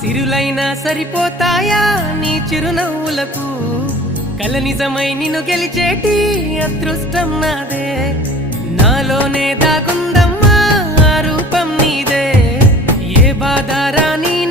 సిరులైనా సరిపోతాయా నీ చిరునవ్వులకు కల నిజమై నిన్ను గెలిచేటి అదృష్టం నాదే నాలోనే దాగుందమ్మా ఆ రూపం నీదే ఏ బాధ రాని